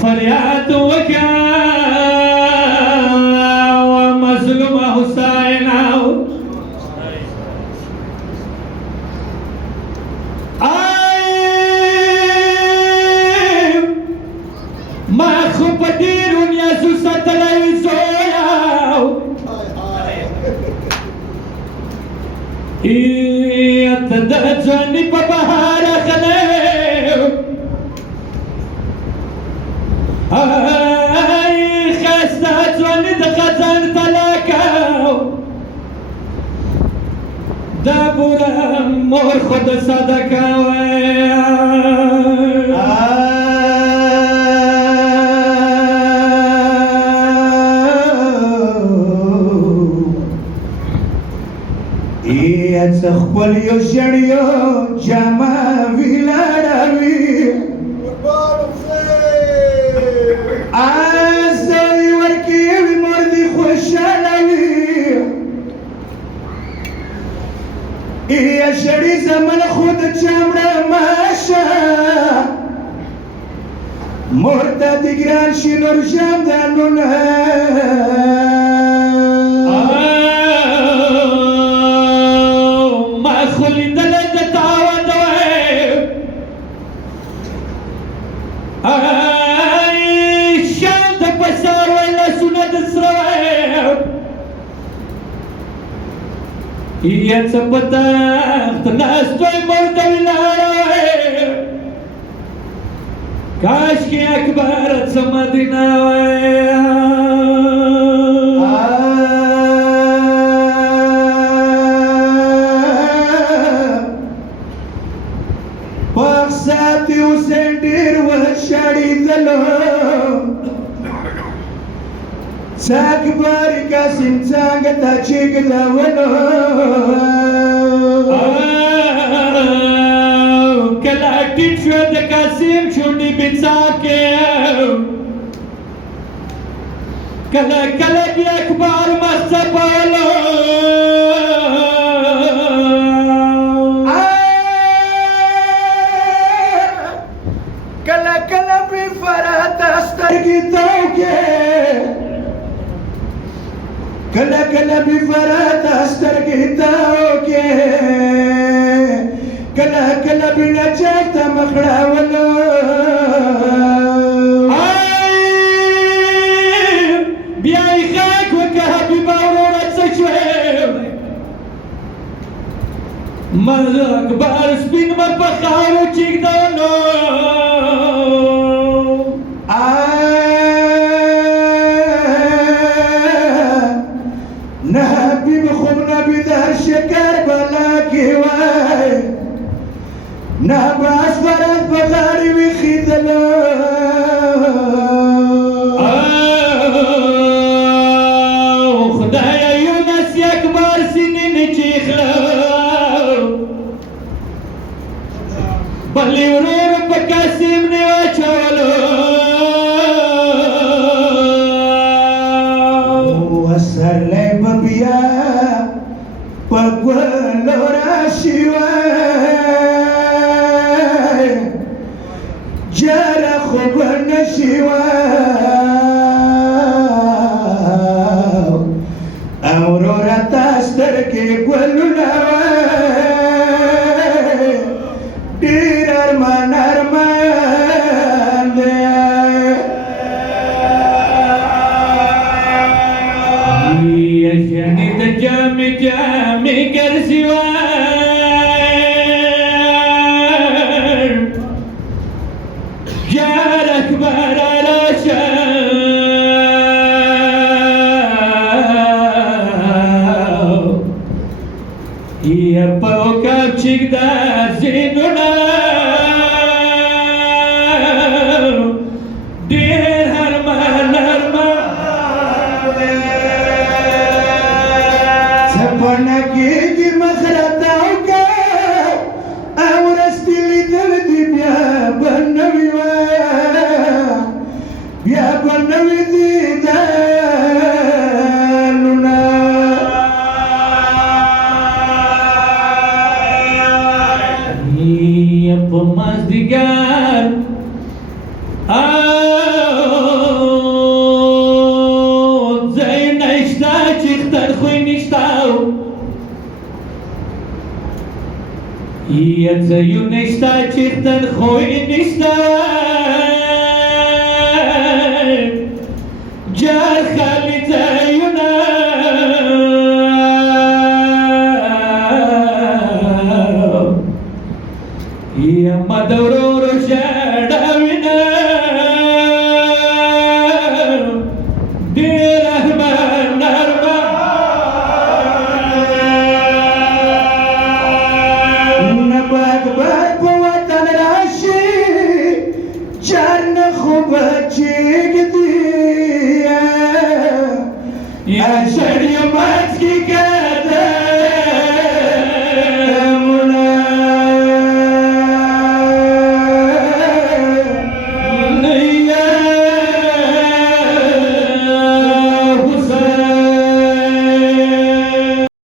فریاد وکا و مظلوم حسین ما خو په ډېرو نیازو ساتلی زویا ته د ځواني په بهار اخلی ښایسته ځواني د خزان طلاقه دا بوره مور خود صدقه څه خپل یو ژړیو جامه ویلاړوي زوی ورکې وي مور دې خوشحاله وي ژړي زمن خود چمړه ماشه مور ته دې ګران شي نور ژوندانونه یا څه په تخت ناستوی مور ته ولاړه کاشکې اکبر څه مدینه پاک ساتي حسین ډېر وشړېدلو اکبر قاسم څنګه ته چېږدولو کله ټیټ شو د قاسم شونډې بېڅاکې کله کله بیا اکبر مخ څپولو کله کله بې فرحته سترګې توکې کله کله بې فرحته سترګې توکې کله کله بې نجات ته مخ راولو بیا یې غږ وکړه حبیبه وروره څه شوې اکبر سپین مه په خاورو چېږدولو نه حبیب خوب نبی در شکر بلا کی وای نه باس برات بغاری وی خیدلو خدایا یونس اکبر سینې نه چیخلو بلې ورور په قاسم نه واچولو وسرلی ببیا پګولو راشي وای جره خوب نشي وای اورورا تا سترګې ګلونه وای ډېر ارمان ارمان دی ژړې د جامې جامې ګرځي یار اکبر راشه یا په عقاب چېږده زینونه ډېر ارمان ارمان څپنه کېږي مخ راتاو که او رستې لیدل دي بیا به نه وي بیا به نه وي دیدنونه زیگر زی نشتا چیختن خوی نشتاو یتیو نشتا چیختن خوی نشتا جار خالی زیونا یا مدورو